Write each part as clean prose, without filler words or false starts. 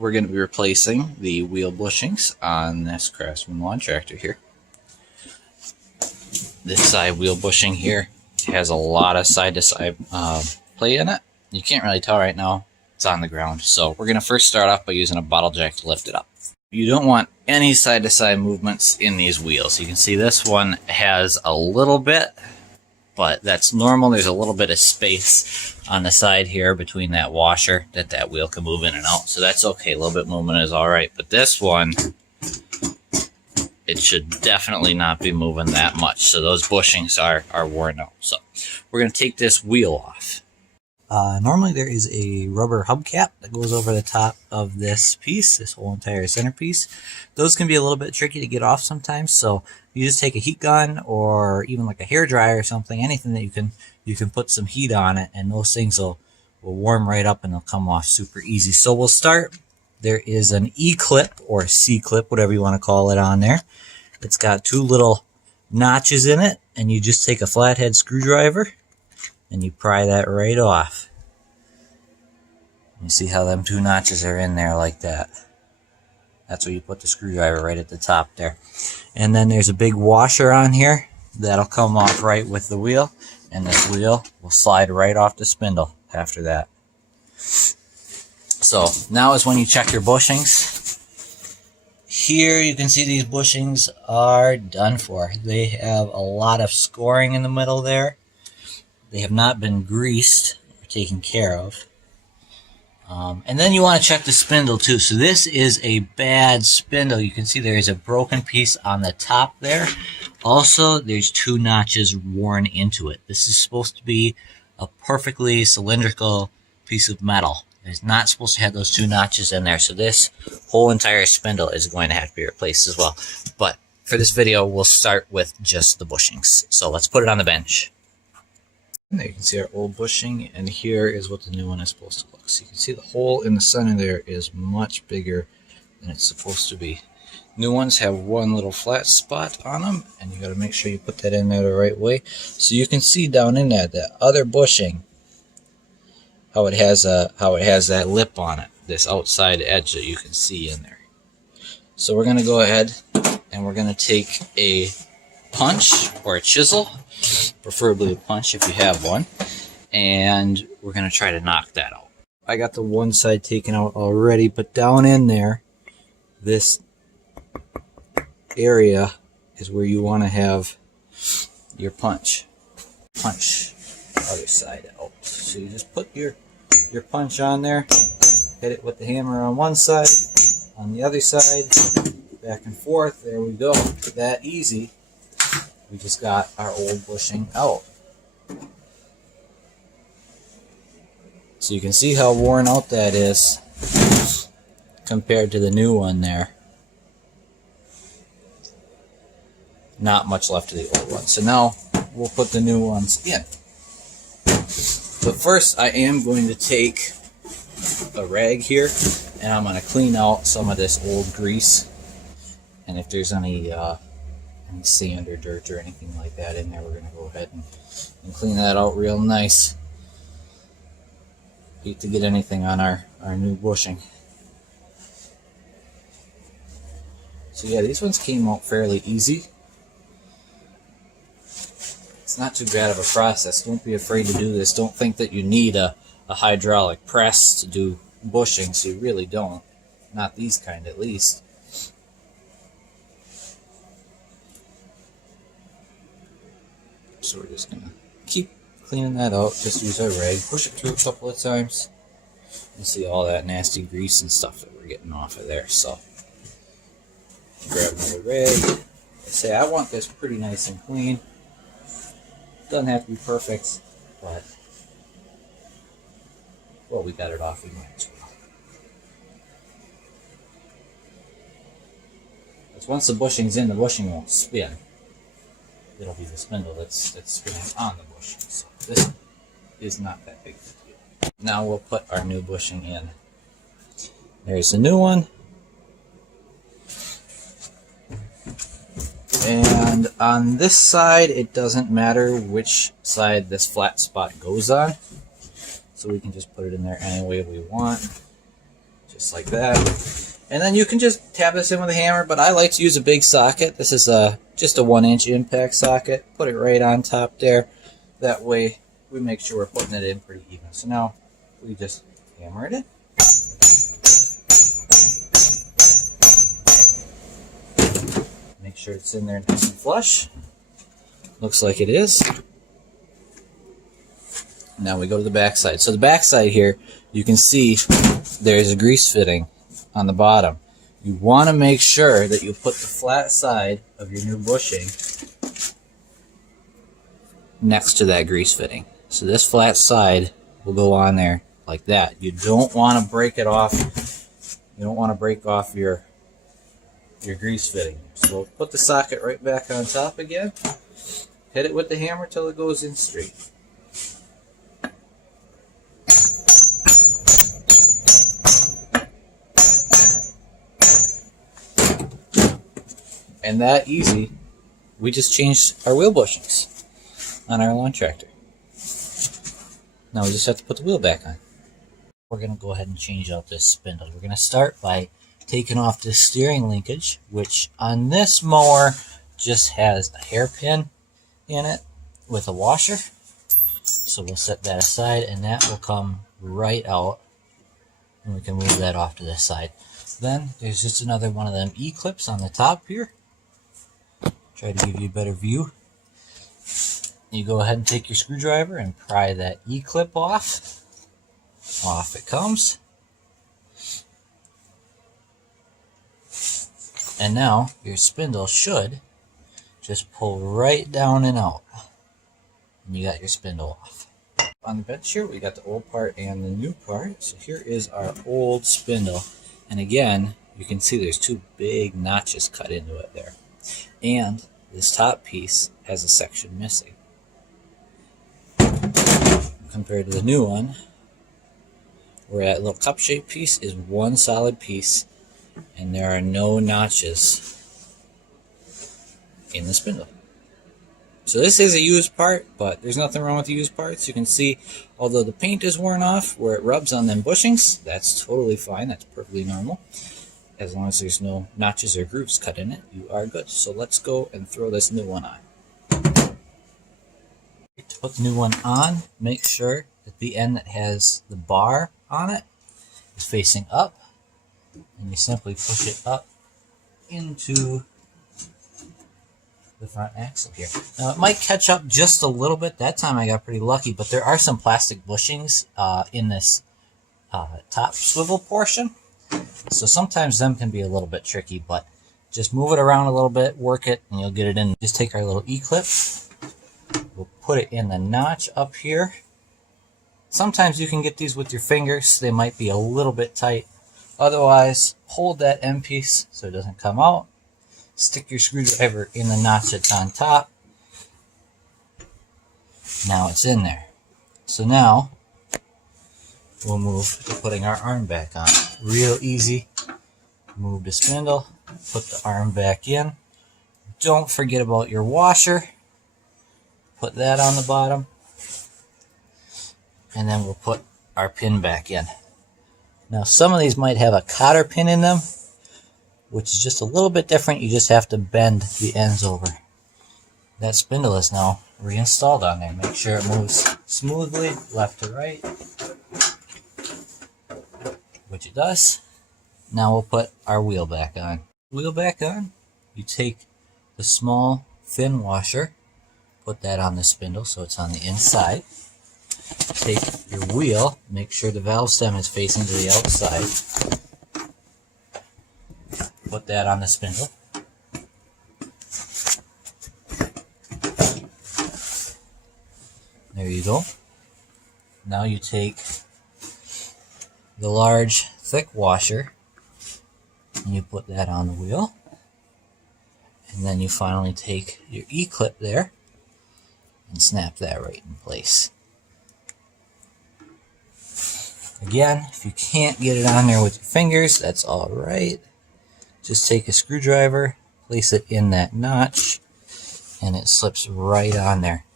we're going to be replacing the wheel bushings on this Craftsman lawn tractor here. This side wheel bushing here has a lot of side-to-side play in it. You can't really tell right now. It's on the ground. So we're going to first start off by using a bottle jack to lift it up. You don't want any side-to-side movements in these wheels. You can see this one has a little bit, but that's normal. There's a little bit of space on the side here between that washer that wheel can move in and out. So that's okay. A little bit movement is all right. But this one, it should definitely not be moving that much. So those bushings are worn out. So we're going to take this wheel off. Normally there is a rubber hubcap that goes over the top of this piece, this whole entire centerpiece. Those can be a little bit tricky to get off sometimes, so you just take a heat gun or even like a hair dryer or something, anything that you can put some heat on it, and those things will warm right up and they'll come off super easy. So we'll start. There is an E-clip or C-clip, whatever you want to call it, on there. It's got two little notches in it, and you just take a flathead screwdriver and you pry that right off. You see how them two notches are in there like that. That's where you put the screwdriver, right at the top there. And then there's a big washer on here that'll come off right with the wheel, and this wheel will slide right off the spindle after that. So now is when you check your bushings. Here you can see these bushings are done for. They have a lot of scoring in the middle there. They have not been greased or taken care of. And then you want to check the spindle too. So this is a bad spindle. You can see there is a broken piece on the top there. Also, there's two notches worn into it. This is supposed to be a perfectly cylindrical piece of metal. It's not supposed to have those two notches in there. So this whole entire spindle is going to have to be replaced as well. But for this video, we'll start with just the bushings. So let's put it on the bench. There you can see our old bushing, and here is what the new one is supposed to look. So you can see the hole in the center there is much bigger than it's supposed to be. New ones have one little flat spot on them, and you got to make sure you put that in there the right way. So you can see down in there that other bushing, how it has that lip on it, this outside edge that you can see in there. So we're going to go ahead and we're going to take a punch or a chisel, preferably a punch if you have one, and we're going to try to knock that out. I got the one side taken out already, but down in there, this area is where you want to have your punch other side out. So you just put your punch on there, hit it with the hammer on one side, on the other side, back and forth. There we go. That easy. We just got our old bushing out. So you can see how worn out that is compared to the new one there. Not much left of the old one. So now we'll put the new ones in. But first I am going to take a rag here and I'm going to clean out some of this old grease. And if there's any sand or dirt or anything like that in there, we're going to go ahead and clean that out real nice. Hate to get anything on our new bushing. So yeah, these ones came out fairly easy. It's not too bad of a process. Don't be afraid to do this. Don't think that you need a hydraulic press to do bushings. You really don't. Not these kind, at least. So we're just going to keep cleaning that out. Just use our rag. Push it through a couple of times. You see all that nasty grease and stuff that we're getting off of there. So grab another rag. Say I want this pretty nice and clean. Doesn't have to be perfect, but well, we got it off. We might as well. Because once the bushing's in, the bushing won't spin. It'll be the spindle that's spinning on the bushing. So this is not that big of a deal. Now we'll put our new bushing in. There's the new one. And on this side, it doesn't matter which side this flat spot goes on. So we can just put it in there any way we want. just like that. And then you can just tap this in with a hammer, but I like to use a big socket. This is just a 1-inch impact socket. Put it right on top there. That way we make sure we're putting it in pretty even. So now we just hammer it in. Make sure it's in there nice and flush. Looks like it is. Now we go to the back side. So the back side here, you can see there's a grease fitting on the bottom. You want to make sure that you put the flat side of your new bushing next to that grease fitting. So this flat side will go on there like that. You don't want to break it off. You don't want to break off your grease fitting. So we'll put the socket right back on top again. Hit it with the hammer till it goes in straight. And that easy, we just changed our wheel bushings on our lawn tractor. Now we just have to put the wheel back on. We're going to go ahead and change out this spindle. We're going to start by taking off this steering linkage, which on this mower just has a hairpin in it with a washer. So we'll set that aside, and that will come right out, and we can move that off to this side. Then there's just another one of them E-clips on the top here. Try to give you a better view. You go ahead and take your screwdriver and pry that E-clip off. Off it comes. And now your spindle should just pull right down and out. And you got your spindle off. On the bench here, we got the old part and the new part. So here is our old spindle. And again, you can see there's two big notches cut into it there. And this top piece has a section missing. Compared to the new one, where that little cup-shaped piece is one solid piece, and there are no notches in the spindle. So this is a used part, but there's nothing wrong with used parts. You can see, although the paint is worn off where it rubs on them bushings, that's totally fine. That's perfectly normal. As long as there's no notches or grooves cut in it, you are good. So let's go and throw this new one on. To put the new one on, make sure that the end that has the bar on it is facing up, and you simply push it up into the front axle here. Now it might catch up just a little bit. That time I got pretty lucky, but there are some plastic bushings in this top swivel portion. So sometimes them can be a little bit tricky, but just move it around a little bit, work it, and you'll get it in. Just take our little E-clip. We'll put it in the notch up here. Sometimes you can get these with your fingers. They might be a little bit tight. Otherwise, hold that end piece so it doesn't come out. Stick your screwdriver in the notch that's on top. Now it's in there. So now we'll move to putting our arm back on. Real easy. Move the spindle, put the arm back in. Don't forget about your washer. Put that on the bottom. And then we'll put our pin back in. Now some of these might have a cotter pin in them, which is just a little bit different. You just have to bend the ends over. That spindle is now reinstalled on there. Make sure it moves smoothly left to right, which it does. Now we'll put our wheel back on. Wheel back on, you take the small thin washer, put that on the spindle so it's on the inside. Take your wheel, make sure the valve stem is facing to the outside. Put that on the spindle. There you go. Now you take the large thick washer and you put that on the wheel. And then you finally take your E-clip there and snap that right in place. Again, if you can't get it on there with your fingers, that's alright. Just take a screwdriver, place it in that notch, and it slips right on there.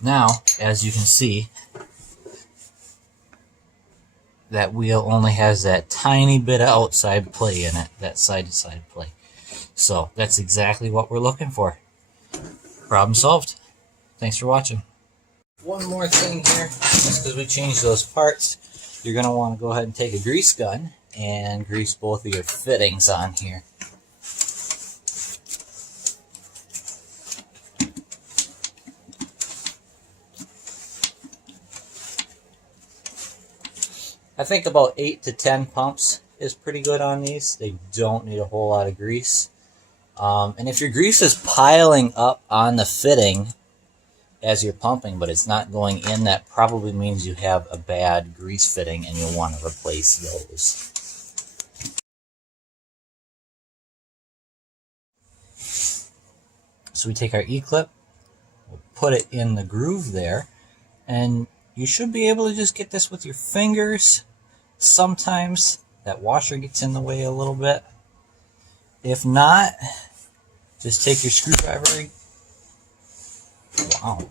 Now, as you can see, that wheel only has that tiny bit of outside play in it, that side-to-side play. So that's exactly what we're looking for. Problem solved. Thanks for watching. One more thing here, just because we changed those parts, you're going to want to go ahead and take a grease gun and grease both of your fittings on here. I think about 8 to 10 pumps is pretty good on these. They don't need a whole lot of grease. And if your grease is piling up on the fitting as you're pumping, but it's not going in, that probably means you have a bad grease fitting and you'll want to replace those. So we take our E-clip, we'll put it in the groove there, and you should be able to just get this with your fingers. Sometimes that washer gets in the way a little bit. If not, just take your screwdriver. Wow.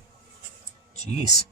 Jeez.